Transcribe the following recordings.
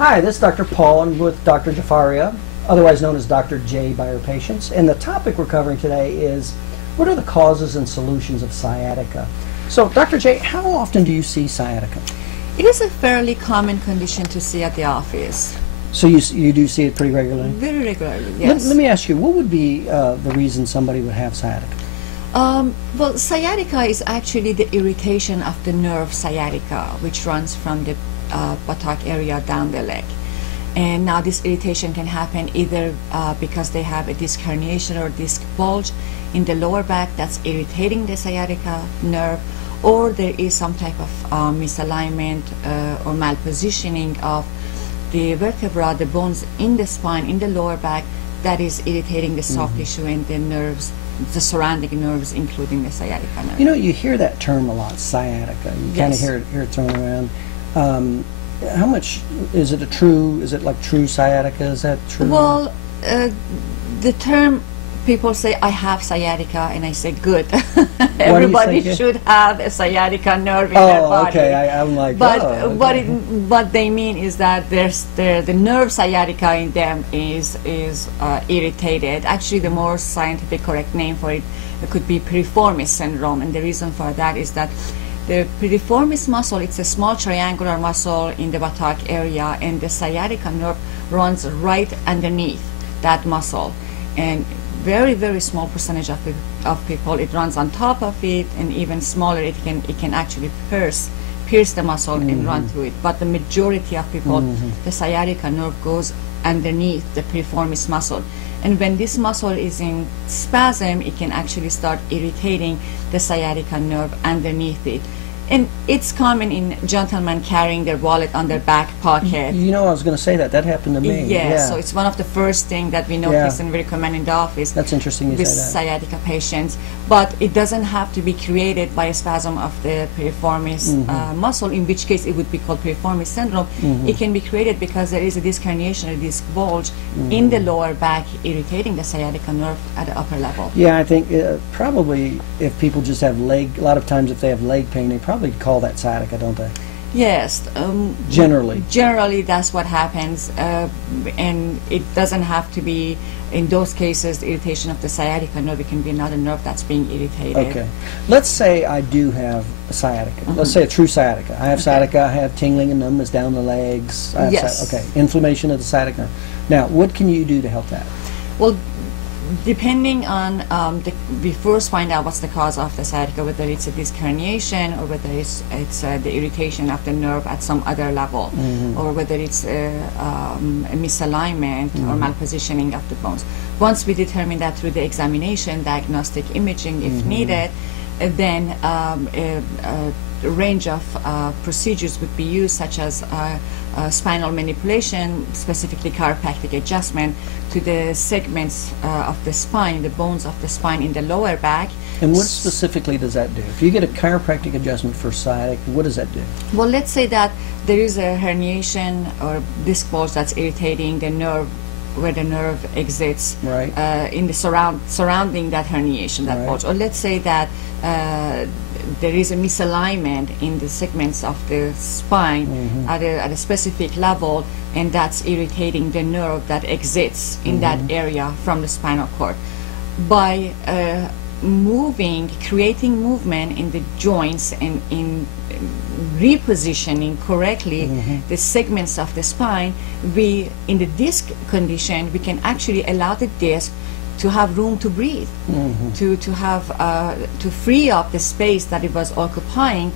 Hi, this is Dr. Paul. I'm with Dr. Jafarieh, otherwise known as Dr. J by her patients. And the topic we're covering today is what are the causes and solutions of sciatica? So, Dr. J, how often do you see sciatica? It is a fairly common condition to see at the office. So you do see it pretty regularly? Very regularly, yes. Let me ask you, what would be the reason somebody would have sciatica? Well, sciatica is actually the irritation of the nerve sciatica, which runs from the buttock area down the leg. And now this irritation can happen either because they have a disc herniation or disc bulge in the lower back that's irritating the sciatica nerve, or there is some type of misalignment or malpositioning of the vertebra, the bones in the spine, in the lower back, that is irritating the soft tissue and the nerves, the surrounding nerves, including the sciatica nerve. You know, you hear that term a lot, sciatica. You kind of hear it thrown around. How much is it is it like true sciatica? Is that true? Well, the term, people say, I have sciatica, and I say, good. Everybody should have a sciatica nerve in their body. Okay. I'm like, but okay. what they mean is that the nerve sciatica in them is irritated. Actually, the more scientific correct name for it could be piriformis syndrome, and the reason for that is that the piriformis muscle, it's a small triangular muscle in the buttock area, and the sciatica nerve runs right underneath that muscle. And very, very small percentage of people, it runs on top of it, and even smaller, it can actually pierce the muscle and run through it. But the majority of people, the sciatica nerve goes underneath the piriformis muscle. And when this muscle is in spasm, it can actually start irritating the sciatica nerve underneath it. And it's common in gentlemen carrying their wallet on their back pocket. You know, I was going to say that happened to me. Yeah, so it's one of the first things that we notice and we recommend in the office. That's interesting you say that. With sciatica patients. But it doesn't have to be created by a spasm of the piriformis muscle, in which case it would be called piriformis syndrome. It can be created because there is a disc herniation, a disc bulge in the lower back, irritating the sciatica nerve at the upper level. Yeah, I think probably if people just have a lot of times if they have leg pain, they probably call that sciatica, don't they? Yes. Generally, that's what happens, and it doesn't have to be, in those cases, the irritation of the sciatica nerve. It can be another nerve that's being irritated. Okay. Let's say I do have a sciatica. Let's say a true sciatica. I have sciatica, I have tingling and numbness down the legs. Okay. Inflammation of the sciatica nerve. Now, what can you do to help that? Well, depending on, we first find out what's the cause of the sciatica, whether it's a disc herniation or whether it's the irritation of the nerve at some other level, or whether it's a misalignment or malpositioning of the bones. Once we determine that through the examination, diagnostic imaging if needed, then a range of procedures would be used, such as spinal manipulation, specifically chiropractic adjustment to the segments of the spine, the bones of the spine in the lower back. And what specifically does that do? If you get a chiropractic adjustment for sciatic, what does that do? Well, let's say that there is a herniation or disc bulge that's irritating the nerve, where the nerve exits, in the surrounding that herniation, that bulge. Or let's say that there is a misalignment in the segments of the spine at a specific level, and that's irritating the nerve that exits in that area from the spinal cord. By creating movement in the joints and in repositioning correctly the segments of the spine, in the disc condition, we can actually allow the disc to have room to breathe, to free up the space that it was occupying,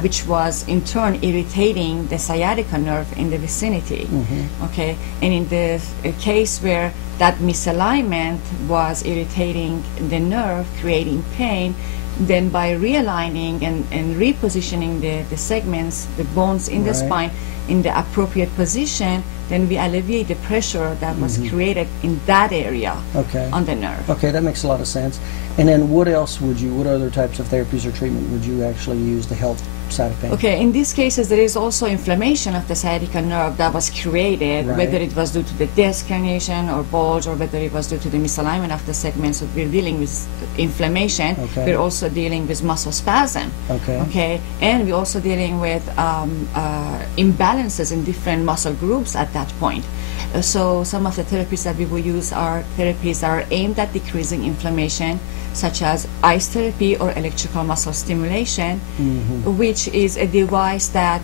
which was in turn irritating the sciatica nerve in the vicinity. Okay, and in the case where that misalignment was irritating the nerve, creating pain, then by realigning and repositioning the segments, the bones in the spine in the appropriate position, then we alleviate the pressure that was created in that area on the nerve. Okay, that makes a lot of sense. And then what other types of therapies or treatment would you actually use to help sciatic pain? Okay, in these cases, there is also inflammation of the sciatica nerve that was created, Right. whether it was due to the disc herniation or bulge, or whether it was due to the misalignment of the segments. So we're dealing with inflammation. Okay. We're also dealing with muscle spasm. Okay. Okay, and we're also dealing with imbalances in different muscle groups at that point. So some of the therapies that we will use are therapies that are aimed at decreasing inflammation, such as ice therapy or electrical muscle stimulation, which is a device that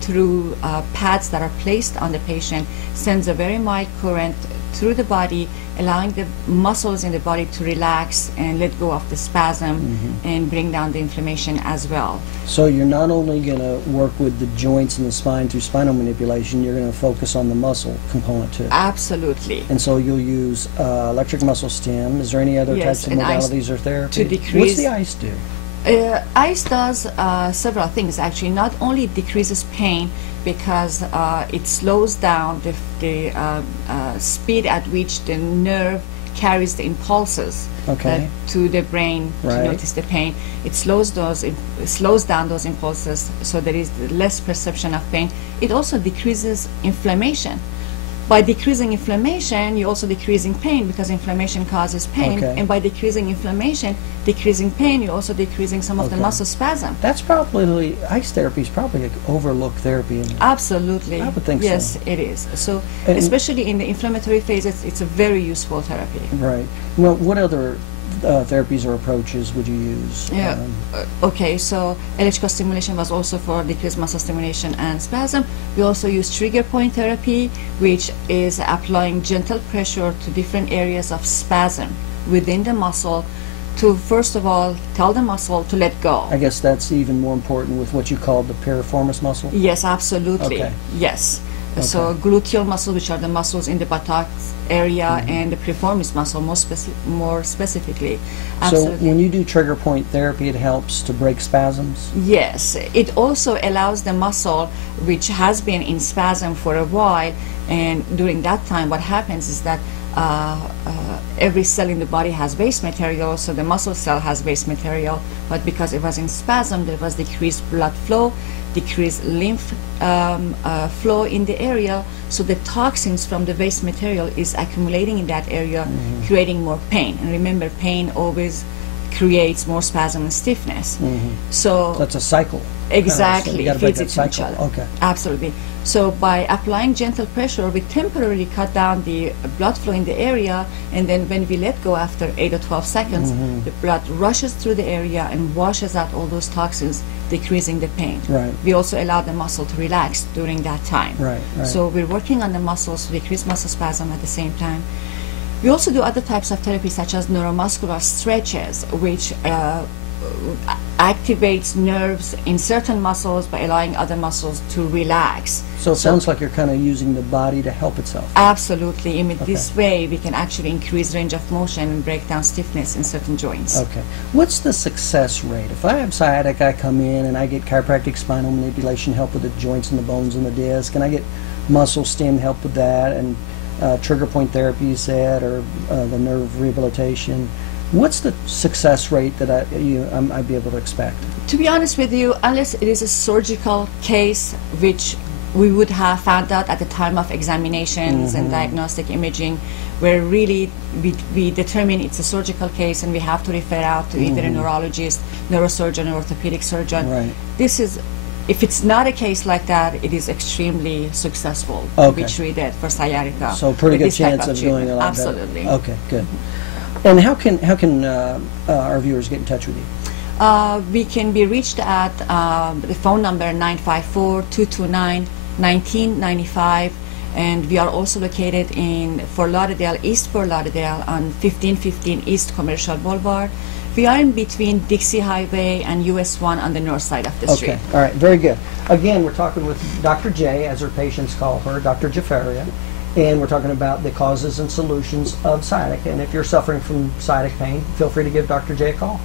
through pads that are placed on the patient sends a very mild current through the body, allowing the muscles in the body to relax and let go of the spasm and bring down the inflammation as well. So you're not only going to work with the joints and the spine through spinal manipulation, you're going to focus on the muscle component too. Absolutely. And so you'll use electric muscle stim. Is there any other Yes, types of and ice modalities or therapy? to decrease- What's the ice do? Ice does several things actually. Not only decreases pain because it slows down the speed at which the nerve carries the impulses Okay. to the brain Right. to notice the pain. It slows down those impulses, so there is less perception of pain. It also decreases inflammation. By decreasing inflammation, you're also decreasing pain because inflammation causes pain. Okay. And by decreasing inflammation, decreasing pain, you're also decreasing some of the Okay. muscle spasm. That's probably, ice therapy is probably an overlooked therapy. Absolutely. I would think so. yes, it is. So, And- especially in the inflammatory phases, it's a very useful therapy. Right. Well, what other therapies or approaches would you use? Yeah. Okay, so electrical stimulation was also for decreased muscle stimulation and spasm. We also use trigger point therapy, which is applying gentle pressure to different areas of spasm within the muscle to, first of all, tell the muscle to let go. I guess that's even more important with what you call the piriformis muscle. Yes, absolutely. Okay. Yes. So gluteal muscle, which are the muscles in the buttocks area, and the piriformis muscle, more specifically. So Absolutely. when you do trigger point therapy, it helps to break spasms? Yes, it also allows the muscle, which has been in spasm for a while, and during that time, what happens is that every cell in the body has base material, so the muscle cell has base material, but because it was in spasm, there was decreased blood flow, decreased lymph flow in the area, so the toxins from the waste material is accumulating in that area, creating more pain. And remember, pain always creates more spasm and stiffness. So That's a cycle. exactly, So you gotta break feeds that into each cycle. other. Okay. Absolutely. So by applying gentle pressure, we temporarily cut down the blood flow in the area, and then when we let go after 8 or 12 seconds, the blood rushes through the area and washes out all those toxins, decreasing the pain. Right. We also allow the muscle to relax during that time. Right, right. So we're working on the muscles to decrease muscle spasm at the same time. We also do other types of therapy, such as neuromuscular stretches, which activates nerves in certain muscles by allowing other muscles to relax. So it sounds like you're kind of using the body to help itself. Absolutely. In this way, we can actually increase range of motion and break down stiffness in certain joints. Okay. What's the success rate? If I have sciatic, I come in and I get chiropractic spinal manipulation help with the joints and the bones and the disc, and I get muscle stim help with that, and trigger point therapy, you said, or the nerve rehabilitation. What's the success rate that I'd be able to expect? To be honest with you, unless it is a surgical case, which we would have found out at the time of examinations and diagnostic imaging, where really we determine it's a surgical case and we have to refer out to either a neurologist, neurosurgeon, or orthopedic surgeon. Right. This is, if it's not a case like that, it is extremely successful to Okay. be treated for sciatica. So pretty with good this type chance of doing treatment. a lot Absolutely. better. Okay, good. And how can our viewers get in touch with you? We can be reached at the phone number 954-229-1995, and we are also located in Fort Lauderdale, East Fort Lauderdale on 1515 East Commercial Boulevard. We are in between Dixie Highway and US 1 on the north side of the street. Okay, all right, very good. Again, we're talking with Dr. J, as her patients call her, Dr. Jafarieh, and we're talking about the causes and solutions of sciatica. And if you're suffering from sciatic pain, feel free to give Dr. J a call.